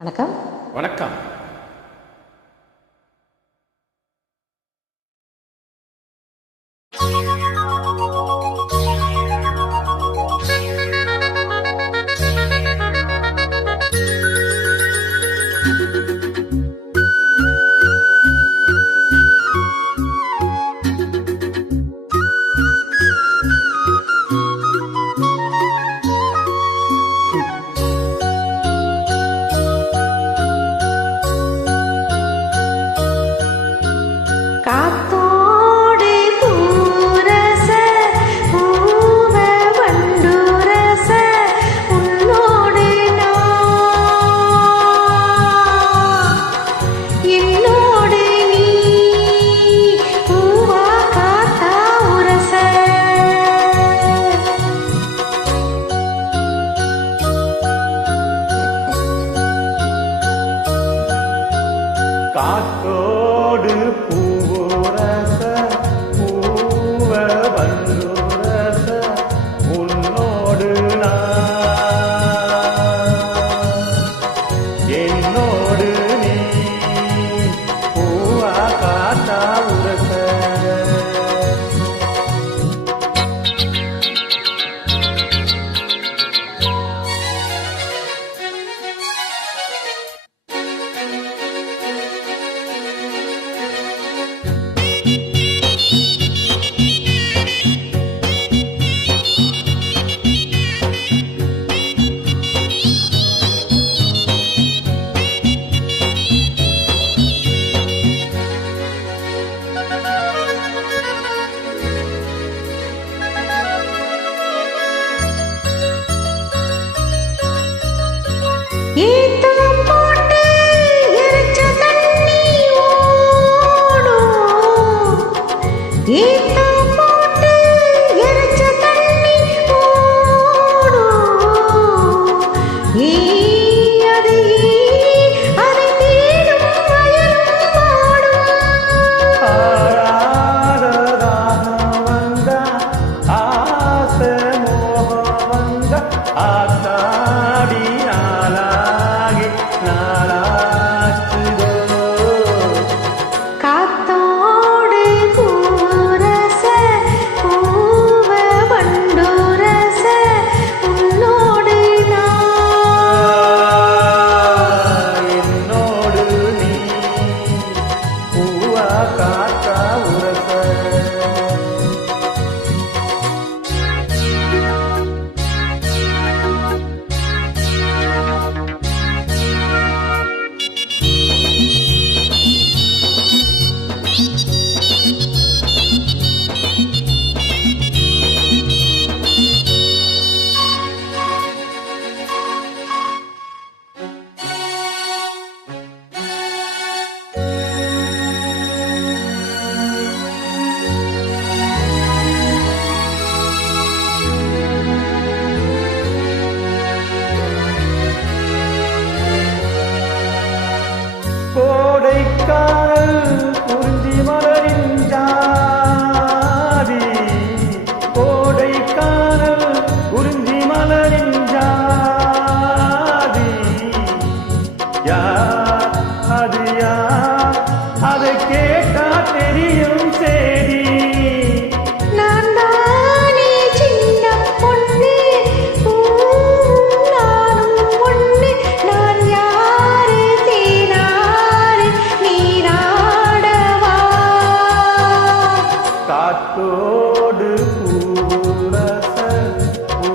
வணக்கம். வணக்கம். காத்தோடு பூரச பூவ வண்டுரச உன்னோடு என்னோடு நீ பூவா காத்தா உரச காத்தோடு பூரச பூவ வண்டுரச உன்னோடு என்னோடு நீ பூவா காத்தா உரச. ஏத்தம் போட்டு எரிச்ச தண்ணி ஓடும். ஏத்தம் போட்டு எரிச்ச தண்ணி ஓடும். அது அதை தேடும் வயலும் பாடும். ஆராதராகம் வந்தா ஆசை மோகம் வந்தா ஆத்தாடி நாளாகி நாளாச்சுதோ. காத்தோடு பூரச பூவ வண்டுரச உன்னோடு என்னோடு நீ பூவா காத்தா உரச. கோடைக்கானல் குறிஞ்சி மலரின் ஜாதி. கோடைக்கானல் குறிஞ்சி மலரின் ஜாதி. யார் அது யார் அதை கேட்டா தெரியும் சேதி. நான் தானே சின்ன பொண்ணு நானும் பொண்ணு. நான் யாரு தேனாரு நீராடவா. காத்தோடு பூரச பூ